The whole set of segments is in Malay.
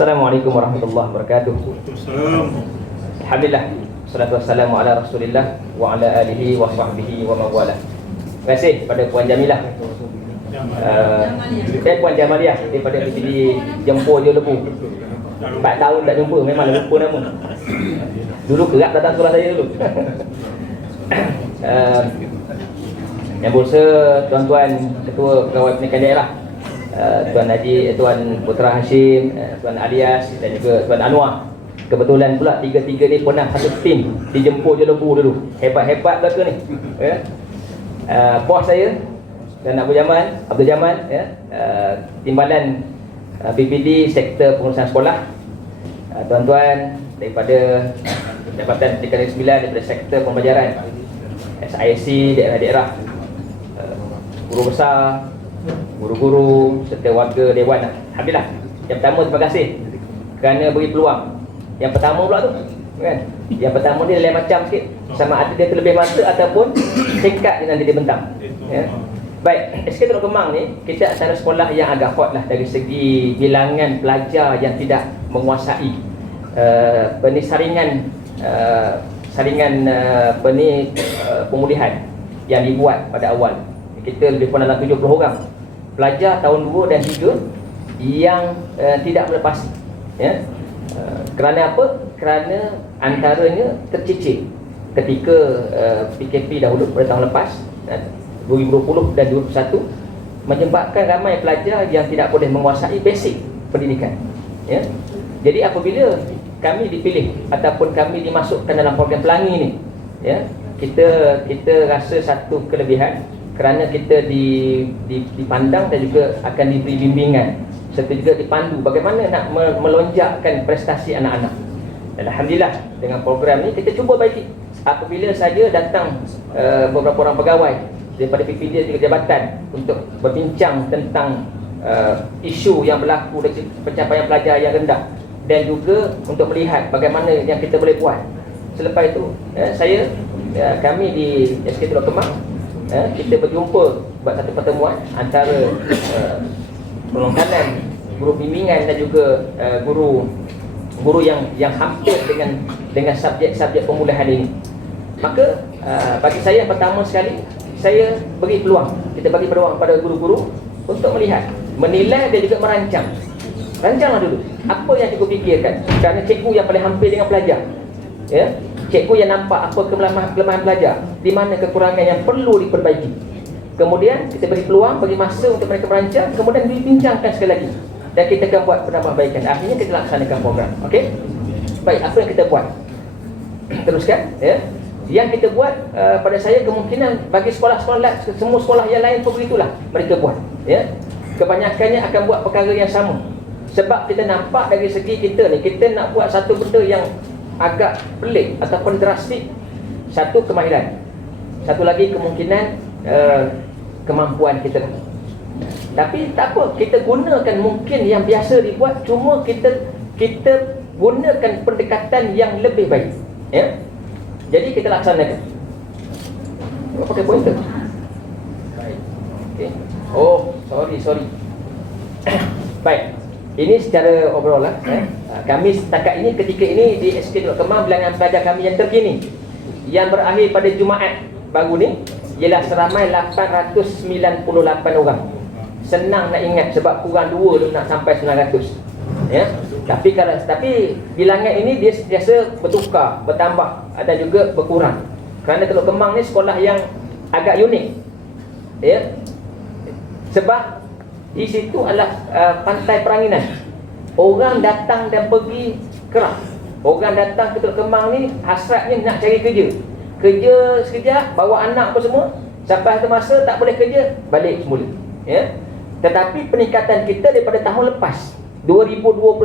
Assalamualaikum warahmatullahi wabarakatuh. Waalaikumsalam. Alhamdulillah, salatu wassalamu ala Rasulillah wa ala alihi wa sahbihi wa mawala. Terima kasih pada Puan Jamilah, Puan Jamaliah daripada PPD Jempur Je Lebu. 4 tahun tak jumpa, memang lupa nama. Dulu kerap datang sekolah saya dulu. Yang Bursa, tuan-tuan Ketua Pegawai Pendidikan Daerah, Tuan Haji, Tuan Putra Hashim, Tuan Alias dan juga Tuan Anwar. Kebetulan pula tiga-tiga ni pernah satu tim di Jempur Je Lebu dulu. Hebat-hebat belaka ni. Bos saya dan Abdul Jamal, Timbalan PPD Sektor Pengurusan Sekolah, tuan-tuan daripada Jabatan Pendidikan Negeri Sembilan, daripada Sektor Pembelajaran, SIC daerah-daerah, guru besar, guru-guru serta warga dewan. Alhamdulillah. Yang pertama, terima kasih kerana beri peluang. Yang pertama pula tu kan, yang pertama ni lain macam sikit, sama ada dia terlebih masa ataupun singkat dia nanti dibentang ya. Baik, SK Teluk Kemang ni kita antara sekolah yang agak hot lah dari segi bilangan pelajar yang tidak menguasai pemulihan yang dibuat pada awal. Kita lebih kurang dalam 70 orang pelajar tahun 2 dan 3 yang tidak melepasi ya. Kerana apa? Kerana antaranya tercicir ketika PKP dahulu pada tahun lepas 2020 dan 2021, menyebabkan ramai pelajar yang tidak boleh menguasai basic pendidikan ya. Jadi apabila kami dipilih ataupun kami dimasukkan dalam program pelangi ni ya, kita rasa satu kelebihan kerana kita dipandang dan juga akan diberi bimbingan serta juga dipandu bagaimana nak melonjakkan prestasi anak-anak. Dan alhamdulillah dengan program ni kita cuba baiki. Apabila saja datang beberapa orang pegawai daripada PPD dan juga jabatan untuk berbincang tentang isu yang berlaku dari pencapaian pelajar yang rendah dan juga untuk melihat bagaimana yang kita boleh buat. Selepas itu kami di SK Teluk Kemang kita berjumpa buat satu pertemuan antara perlengkapan guru bimbingan dan juga guru yang hampir dengan subjek-subjek pemulihan ini. Maka bagi saya yang pertama sekali, saya beri peluang, kita bagi peluang pada guru-guru untuk melihat, menilai dan juga merancang. Rancanglah dulu apa yang cikgu fikirkan, kerana cikgu yang paling hampir dengan pelajar ya. Cikgu yang nampak apa kelemahan pelajar, di mana kekurangan yang perlu diperbaiki. Kemudian kita beri peluang, bagi masa untuk mereka merancang, kemudian dibincangkan sekali lagi dan kita akan buat penambahbaikan. Akhirnya kita laksanakan program. Okey? Baik, apa yang kita buat? Teruskan ya. Yang kita buat pada saya kemungkinan bagi sekolah-sekolah, semua sekolah yang lain pun begitulah mereka buat ya. Kebanyakannya akan buat perkara yang sama. Sebab kita nampak dari segi kita ni, kita nak buat satu benda yang agak pelik ataupun drastik. Satu, kemahiran. Satu lagi kemungkinan kemampuan kita. Tapi tak apa, kita gunakan mungkin yang biasa dibuat, cuma kita gunakan pendekatan yang lebih baik ya. Jadi kita laksanakan. Apa pakai pointer? Baik. Okey. Oh, sorry. Baik. Ini secara overall lah. Kami setakat ini, ketika ini di SK Teluk Kemang, bilangan pelajar kami yang terkini yang berakhir pada Jumaat baru ni ialah seramai 898 orang. Senang nak ingat sebab kurang 2 tu nak sampai 900 ya. Tapi bilangan ini dia sentiasa bertukar, bertambah dan juga berkurang. Kerana Teluk Kemang ni sekolah yang agak unik ya. Sebab di situ adalah pantai Peranginan. Orang datang dan pergi kerap. Orang datang ke Teluk Kemang ni hasratnya nak cari kerja. Kerja sekejap, bawa anak apa semua. Sampai satu masa tak boleh kerja, balik semula ya. Tetapi peningkatan kita daripada tahun lepas 2021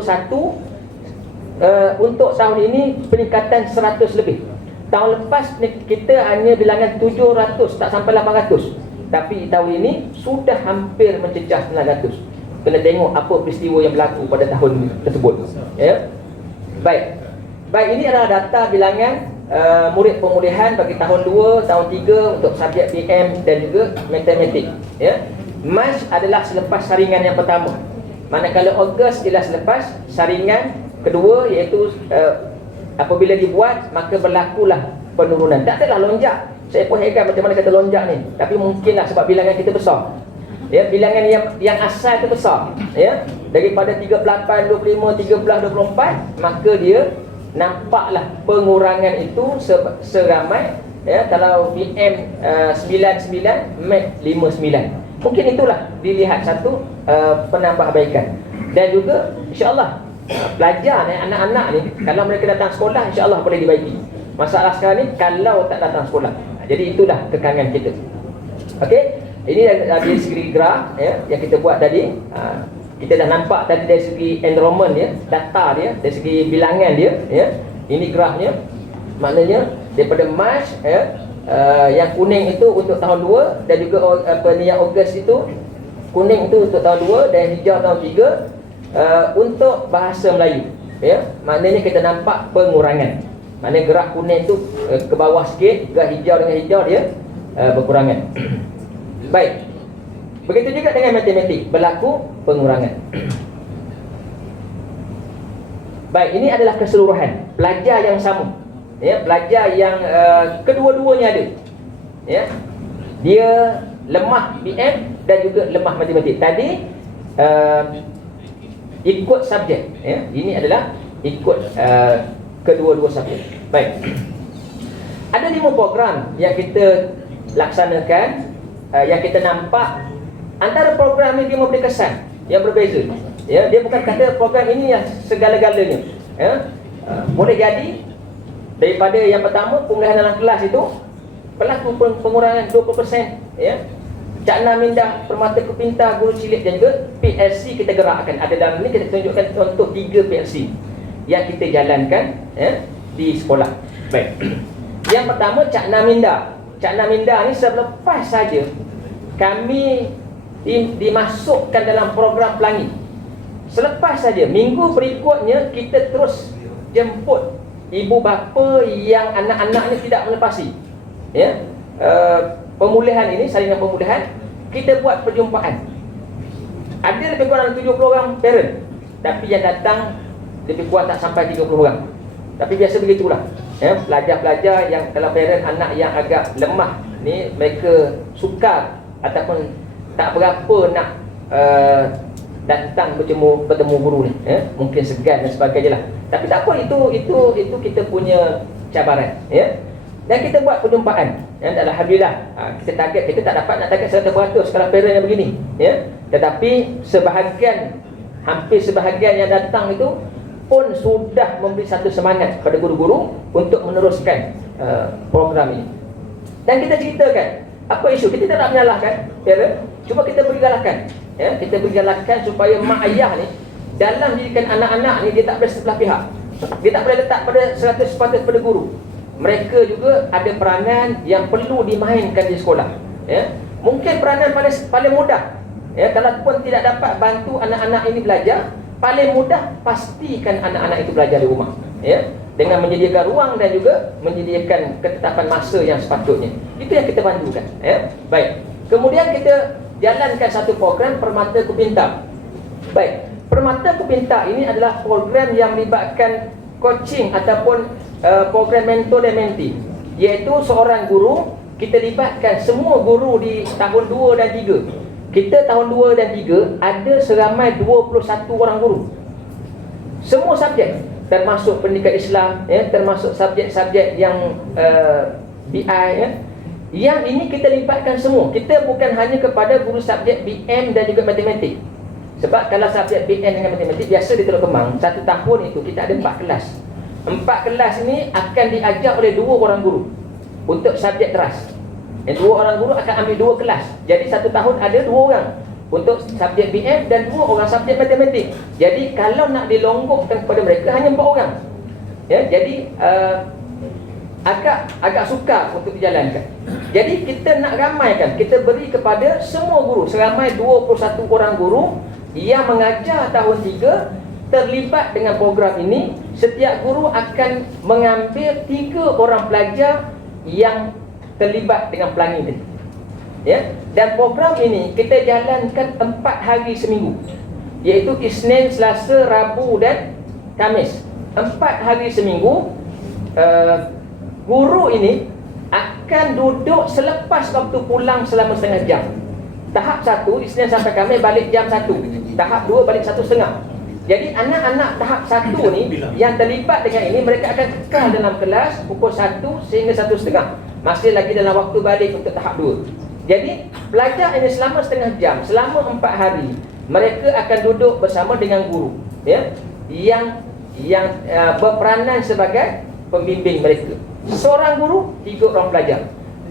untuk tahun ini peningkatan 100 lebih. Tahun lepas kita hanya bilangan 700, tak sampai 800. Tapi tahun ini sudah hampir mencecah 900. Kena tengok apa peristiwa yang berlaku pada tahun tersebut ya. Baik, ini adalah data bilangan murid pemulihan bagi tahun 2, tahun 3 untuk subjek PM dan juga matematik ya. Mas adalah selepas saringan yang pertama. Manakala Ogos ialah selepas saringan kedua, iaitu apabila dibuat maka berlakulah penurunan. Tak adalah lonjak. Saya pun heran macam mana kata lonjak ni. Tapi mungkinlah sebab bilangan kita besar. Ya, bilangan yang asal itu besar. Ya, daripada 38, 25, 13, 24, maka dia nampaklah pengurangan itu seramai, ya, kalau PM 99, MAC 59. Mungkin itulah dilihat satu penambahbaikan. Dan juga insya-Allah pelajar ni, anak-anak ni, kalau mereka datang sekolah, insya-Allah boleh dibaiki. Masalah sekarang ni kalau tak datang sekolah. Jadi itulah kekangan kita. Okey, ini dari segi graf, ya, yang kita buat tadi. Kita dah nampak tadi dari segi enrollment dia, data dia, dari segi bilangan dia, ya. Ini grafnya. Maknanya daripada Mac, ya, yang kuning itu untuk tahun 2, dan juga yang Ogos itu kuning itu untuk tahun 2, dan hijau tahun 3 untuk bahasa Melayu, ya. Maknanya kita nampak pengurangan. Maknanya gerak kuning itu ke bawah sikit, gerak hijau dengan hijau dia berkurangan. Baik. Begitu juga dengan matematik, berlaku pengurangan. Baik, ini adalah keseluruhan pelajar yang sama. Ya, pelajar yang kedua-duanya ada. Ya. Dia lemah PM dan juga lemah matematik. Tadi ikut subjek, ya. Ini adalah ikut kedua-dua subjek. Baik. Ada 5 program yang kita laksanakan, yang kita nampak. Antara program ini dia memberi kesan yang berbeza. Ya, dia bukan kata program ini yang segala-galanya. Ya. Boleh jadi daripada yang pertama, pengalihan dalam kelas itu berlaku pengurangan 20%, ya. Cakna minda, permata kepintar, guru cilik, dan juga PLC kita gerakkan. Ada dalam ini kita tunjukkan contoh 3 PLC yang kita jalankan, ya, di sekolah. Baik. Yang pertama, cakna minda. Cakna minda ni selepas saja kami dimasukkan dalam program pelangi. Selepas saja, minggu berikutnya kita terus jemput ibu bapa yang anak-anaknya tidak melepasi, ya, pemulihan ini, salinan pemulihan. Kita buat perjumpaan. Ada lebih kurang 70 orang parent, tapi yang datang lebih kurang tak sampai 30 orang. Tapi biasa begitulah, ya, pelajar-pelajar yang, kalau parent anak yang agak lemah ni, mereka sukar ataupun tak berapa nak datang bertemu guru ni, ya. Mungkin segan dan sebagainya lah. Tapi tak apa, itu kita punya cabaran, ya. Dan kita buat perjumpaan, ya. Alhamdulillah, kita target, kita tak dapat nak target 100% kalau parent yang begini, ya. Tetapi hampir sebahagian yang datang itu pun sudah memberi satu semangat pada guru-guru untuk meneruskan program ini. Dan kita ceritakan apa isu. Kita tak nak menyalahkan parent, cuma kita beri galakan, ya. Kita beri galakan supaya mak ayah ni dalam didikan anak-anak ni, dia tak boleh sebelah pihak. Dia tak boleh letak pada 100% pada guru. Mereka juga ada peranan yang perlu dimainkan di sekolah, ya. Mungkin peranan paling mudah, ya, kalaupun tidak dapat bantu anak-anak ini belajar, paling mudah pastikan anak-anak itu belajar di rumah, ya, dengan menyediakan ruang dan juga menyediakan ketetapan masa yang sepatutnya. Itu yang kita bantukan, ya. Baik. Kemudian kita jalankan satu program Permata Kupintar. Baik. Permata Kupintar ini adalah program yang melibatkan coaching ataupun program mentor dan mentee, iaitu seorang guru. Kita libatkan semua guru di tahun 2 dan 3. Kita tahun 2 dan 3 ada seramai 21 orang guru. Semua subjek, termasuk pendidikan Islam, ya, termasuk subjek-subjek yang BI, ya. Yang ini kita libatkan semua. Kita bukan hanya kepada guru subjek BM dan juga matematik. Sebab kalau subjek BM dengan matematik biasa di Teluk Kemang, 1 tahun itu kita ada 4 kelas. 4 kelas ini akan diajar oleh 2 orang guru untuk subjek teras. Yang 2 orang guru akan ambil 2 kelas. Jadi 1 tahun ada 2 orang untuk subjek BM dan 2 orang subjek matematik. Jadi kalau nak dilonggokkan kepada mereka hanya 4 orang. Ya, jadi agak sukar untuk dijalankan. Jadi kita nak ramaikan, kita beri kepada semua guru, seramai 21 orang guru yang mengajar tahun 3 terlibat dengan program ini. Setiap guru akan mengambil 3 orang pelajar yang terlibat dengan pelangi ini, ya. Dan program ini kita jalankan 4 hari seminggu. iaitu Isnin, Selasa, Rabu dan Khamis. 4 hari seminggu. Guru ini akan duduk selepas waktu pulang selama setengah jam. Tahap 1, Isnin sampai Khamis balik jam 1. Tahap 2 balik 1.30. Jadi anak-anak tahap 1 ni yang terlibat dengan ini, mereka akan kekal dalam kelas pukul 1 sehingga 1.30. Masih lagi dalam waktu balik untuk tahap 2. Jadi pelajar ini selama setengah jam, selama 4 hari, mereka akan duduk bersama dengan guru, ya, yang berperanan sebagai pembimbing mereka. Seorang guru, 3 orang pelajar.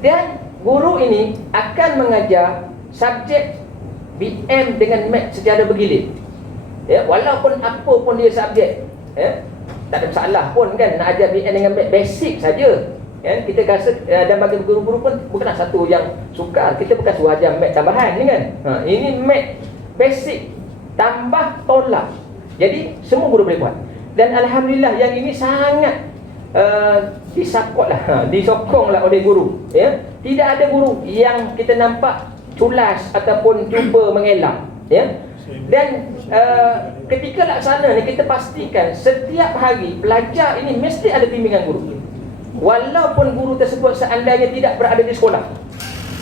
Dan guru ini akan mengajar subjek BM dengan Math secara bergilir. Ya, walaupun apa pun dia subjek, ya, tak ada masalah pun kan nak ajar BM dengan Math basic saja. Kan kita rasa dan bagi guru-guru pun bukanlah satu yang sukar. Kita bukan suruh ajar Math tambahan ni kan. Ini Math basic tambah tolak. Jadi semua guru boleh buat. Dan alhamdulillah yang ini sangat disokonglah oleh guru, ya. Tidak ada guru yang kita nampak culas ataupun cuba mengelak, ya. Dan ketika laksana ni kita pastikan setiap hari pelajar ini mesti ada bimbingan guru. Walaupun guru tersebut seandainya tidak berada di sekolah.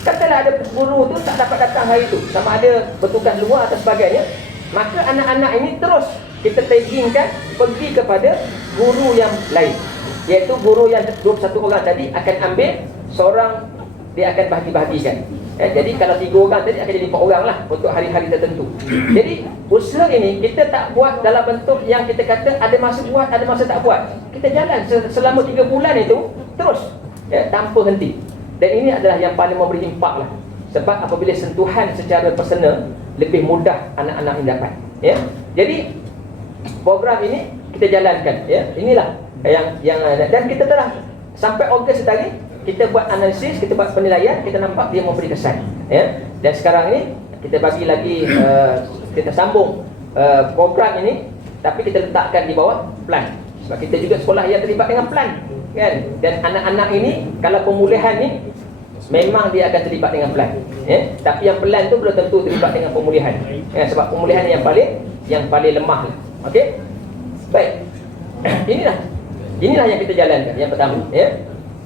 Katalah ada guru tu tak dapat datang hari itu, sama ada bertugas luar atau sebagainya, maka anak-anak ini terus kita taggingkan pergi kepada guru yang lain. Iaitu guru yang 21 orang tadi akan ambil seorang, dia akan bahagi-bahagikan. Jadi kalau 3 orang tadi akan jadi 4 orang lah untuk hari-hari tertentu. Jadi usaha ini kita tak buat dalam bentuk yang kita kata ada masa buat, ada masa tak buat. Kita jalan selama 3 bulan itu terus, ya, tanpa henti. Dan ini adalah yang paling memberi impak lah. Sebab apabila sentuhan secara personal, lebih mudah anak-anak ini dapat, ya. Jadi program ini kita jalankan, ya. Inilah yang dan kita telah sampai Ogos tadi kita buat analisis, kita buat penilaian, kita nampak dia memberi kesan, ya. Dan sekarang ini kita bagi lagi kita sambung program ini, tapi kita letakkan di bawah plan. Sebab kita juga sekolah yang terlibat dengan plan, kan. Dan anak-anak ini kalau pemulihan ni memang dia akan terlibat dengan plan, ya. Tapi yang plan tu belum tentu terlibat dengan pemulihan, ya, sebab pemulihan yang paling lemah. Okey. Baik. Inilah yang kita jalankan yang pertama, ya.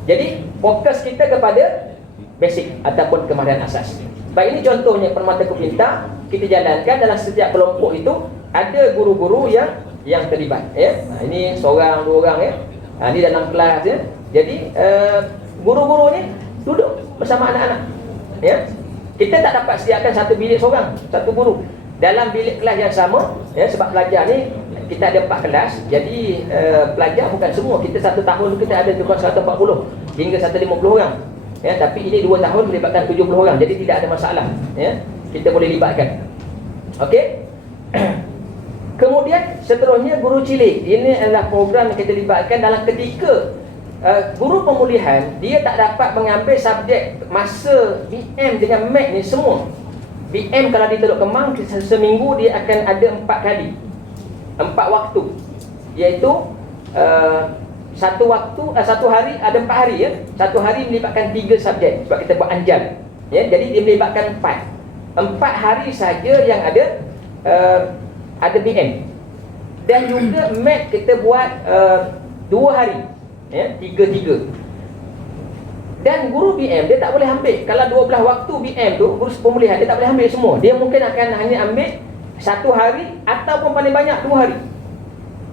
Jadi fokus kita kepada basic ataupun kemahiran asas. Baik, ini contohnya permata kupintar kita jalankan dalam setiap kelompok itu ada guru-guru yang terlibat, ya. Ini seorang, 2 orang, ya. Ini dalam kelas, ya. Jadi guru-guru ni duduk bersama anak-anak, ya. Kita tak dapat sediakan satu bilik seorang, satu guru dalam bilik kelas yang sama, ya, sebab pelajar ni kita ada 4 kelas. Jadi pelajar bukan semua. Kita 1 tahun kita ada juga 140 hingga 150 orang, ya. Tapi ini 2 tahun melibatkan 70 orang. Jadi tidak ada masalah, ya. Kita boleh libatkan. Okey. Kemudian seterusnya guru cilik. Ini adalah program yang kita libatkan dalam ketika guru pemulihan dia tak dapat mengambil subjek masa BM dengan Math ni semua. BM kalau di Teluk Kemang seminggu dia akan ada 4 kali, 4 waktu, iaitu satu hari ada 4 hari, ya. Satu hari melibatkan 3 subjek sebab kita buat anjal, ya. Jadi dia melibatkan 4 hari saja yang ada BM. Dan juga Math kita buat 2 hari, ya, 3. Dan guru BM dia tak boleh ambil, kalau 12 waktu BM tu guru pemulihan dia tak boleh ambil semua. Dia mungkin akan hanya ambil 1 hari ataupun paling banyak 2 hari.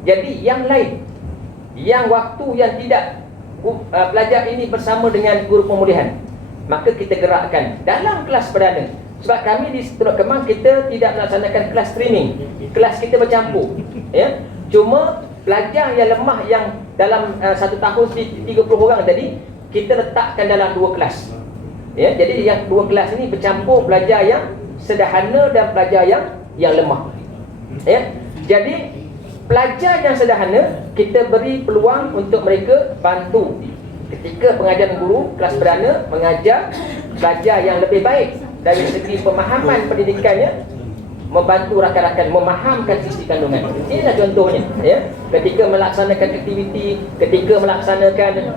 Jadi yang lain, yang waktu yang tidak pelajar ini bersama dengan guru pemulihan, maka kita gerakkan dalam kelas perdana. Sebab kami di Teluk Kemang kita tidak melaksanakan kelas streaming. Kelas kita bercampur, ya. Cuma pelajar yang lemah yang dalam 1 tahun 30 orang tadi kita letakkan dalam 2 kelas, ya. Jadi yang 2 kelas ini bercampur pelajar yang sederhana dan pelajar yang lemah, ya. Jadi pelajar yang sederhana kita beri peluang untuk mereka bantu ketika pengajaran guru kelas perdana mengajar pelajar yang lebih baik dari segi pemahaman pendidikannya, membantu rakan-rakan memahamkan isi kandungan. Inilah contohnya, ya. Ketika melaksanakan aktiviti, ketika melaksanakan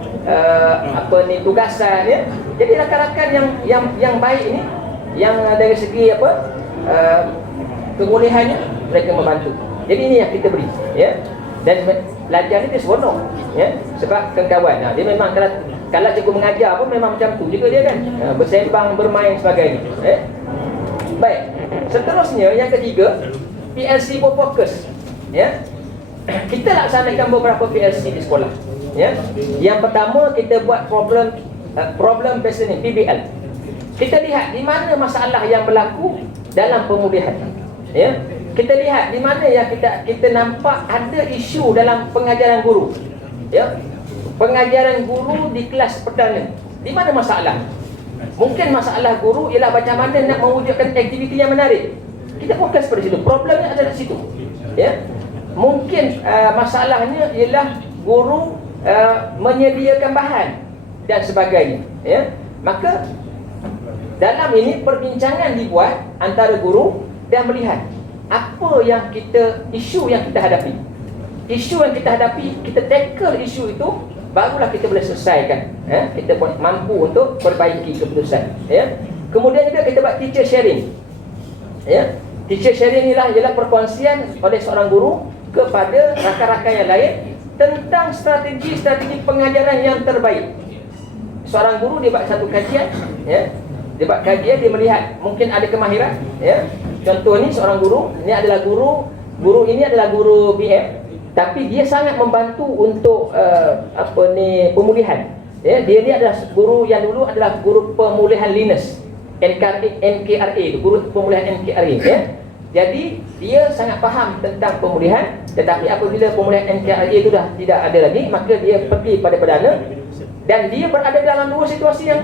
tugasan, ya. Jadi rakan-rakan yang baik ini, yang dari segi pemulihannya mereka membantu. Jadi ini yang kita beri, ya. Dan pelajar ni dia seronok, ya. Sebab kawan-kawan, dia memang kalau cikgu mengajar pun memang macam tu juga dia kan, bersembang, bermain sebagainya, Baik, seterusnya yang ketiga, PLC berfokus, ya. Kita laksanakan beberapa PLC di sekolah, ya. Yang pertama kita buat problem based ni, PBL. Kita lihat di mana masalah yang berlaku dalam pemulihan, ya. Kita lihat di mana yang kita nampak ada isu dalam pengajaran guru, ya. Pengajaran guru di kelas perdana, di mana masalah? Mungkin masalah guru ialah macam mana nak mewujudkan aktiviti yang menarik. Kita fokus pada situ, problemnya ada di situ, ya. Mungkin masalahnya ialah guru menyediakan bahan dan sebagainya, ya. Maka dalam ini perbincangan dibuat antara guru dan melihat apa yang isu yang kita hadapi. Isu yang kita hadapi, kita tackle isu itu, barulah kita boleh selesaikan, kita mampu untuk perbaiki keputusan, ya. Kemudian juga kita buat teacher sharing, ya. Teacher sharing ialah perkongsian oleh seorang guru kepada rakan-rakan yang lain tentang strategi pengajaran yang terbaik. Seorang guru dia buat satu kajian, ya. Dia buat kajian, dia melihat mungkin ada kemahiran, ya. Contoh ni seorang guru, ini adalah guru ini adalah guru BM, tapi dia sangat membantu untuk pemulihan, ya. Dia ni adalah guru yang dulu adalah guru pemulihan Linus, NKRA, guru pemulihan NKRA, ya. Jadi dia sangat faham tentang pemulihan, tetapi apabila pemulihan NKRA itu dah tidak ada lagi, maka dia pergi pada perdana. Dan dia berada dalam dua situasi yang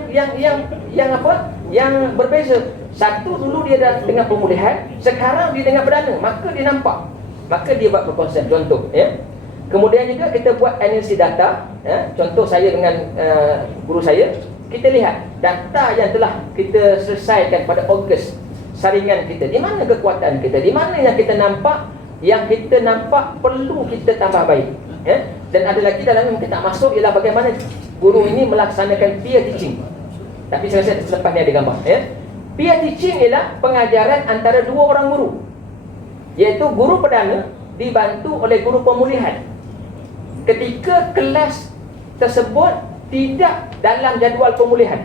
berbeza. Satu, dulu dia dah dengan pemulihan, sekarang dia dengan perdana, maka dia nampak, maka dia buat berkonsep. Contoh, ya. Kemudian juga kita buat analisis data, ya. Contoh saya dengan guru saya, kita lihat data yang telah kita selesaikan pada Ogos, saringan kita, di mana kekuatan kita, di mana yang kita nampak perlu kita tambah baik, ya. Dan ada lagi dalam yang kita tak masuk ialah bagaimana guru ini melaksanakan peer teaching. Tapi saya rasa selepas ni ada gambar, ya. Peer teaching ialah pengajaran antara dua orang guru, iaitu guru perdana dibantu oleh guru pemulihan. Ketika kelas tersebut tidak dalam jadual pemulihan,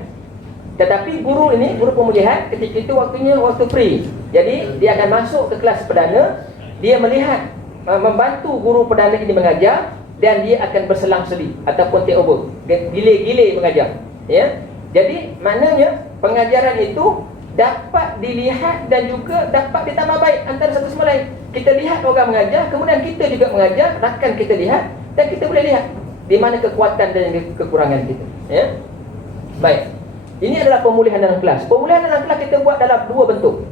tetapi guru pemulihan ketika itu waktu free. Jadi dia akan masuk ke kelas perdana, dia melihat membantu guru perdana ini mengajar, dan dia akan berselang-seli ataupun take over, gile-gile mengajar, ya. Jadi maknanya pengajaran itu dapat dilihat dan juga dapat ditambah baik antara satu sama lain. Kita lihat orang mengajar, kemudian kita juga mengajar, rakan kita lihat, dan kita boleh lihat di mana kekuatan dan kekurangan kita, ya. Baik. Ini adalah pemulihan dalam kelas. Pemulihan dalam kelas kita buat dalam dua bentuk.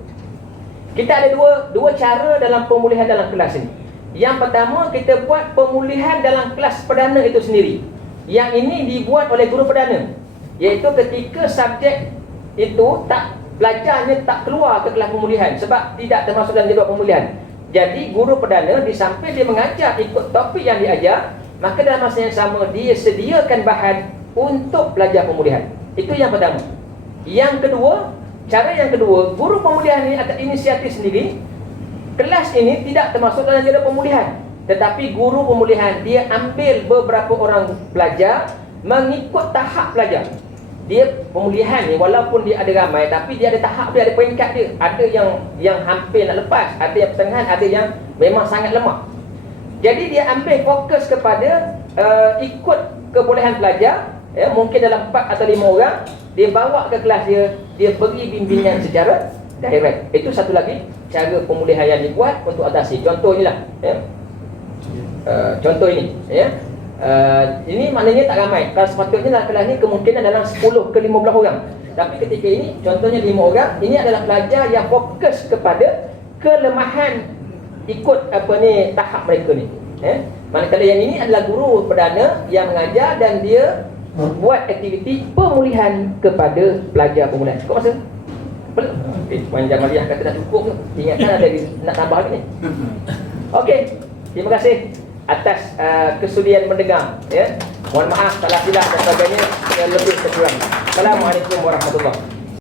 Kita ada dua cara dalam pemulihan dalam kelas ini. Yang pertama, kita buat pemulihan dalam kelas perdana itu sendiri. Yang ini dibuat oleh guru perdana, iaitu ketika subjek itu pelajarnya tak keluar ke kelas pemulihan sebab tidak termasuk dalam jadual pemulihan. Jadi guru perdana di samping dia mengajar ikut topik yang diajar, maka dalam masa yang sama dia sediakan bahan untuk pelajar pemulihan. Itu yang pertama. Cara yang kedua, guru pemulihan ini atas inisiatif sendiri. Kelas ini tidak termasuk dalam jadual pemulihan, tetapi guru pemulihan dia ambil beberapa orang pelajar mengikut tahap pelajar. Dia pemulihan ni walaupun dia ada ramai, tapi dia ada tahap dia, ada peringkat dia. Ada yang hampir nak lepas, ada yang pertengahan, ada yang memang sangat lemah. Jadi dia ambil fokus kepada ikut kebolehan pelajar, ya, mungkin dalam 4 atau 5 orang, dia bawa ke kelas dia beri bimbingan secara direct. Itu satu lagi cara pemulihan yang dibuat untuk atasi. Contoh inilah, ya. Contoh ini, ya. Ini maknanya tak ramai. Kalau sepatutnya dalam kelas ni kemungkinan dalam 10 ke 15 orang. Tapi ketika ini contohnya 5 orang. Ini adalah pelajar yang fokus kepada kelemahan ikut tahap mereka ni, ya. Manakala yang ini adalah guru perdana yang mengajar dan dia buat aktiviti pemulihan kepada pelajar pemulihan. Cukup masa? Belum? Puan Jamaliah kata dah cukup ke? Ingatkan ada nak tambah lagi ni. Okey, terima kasih atas kesudian mendengar, ya. Mohon maaf salah silap dan sebagainya yang lebih kurang. Assalamualaikum warahmatullahi wabarakatuh.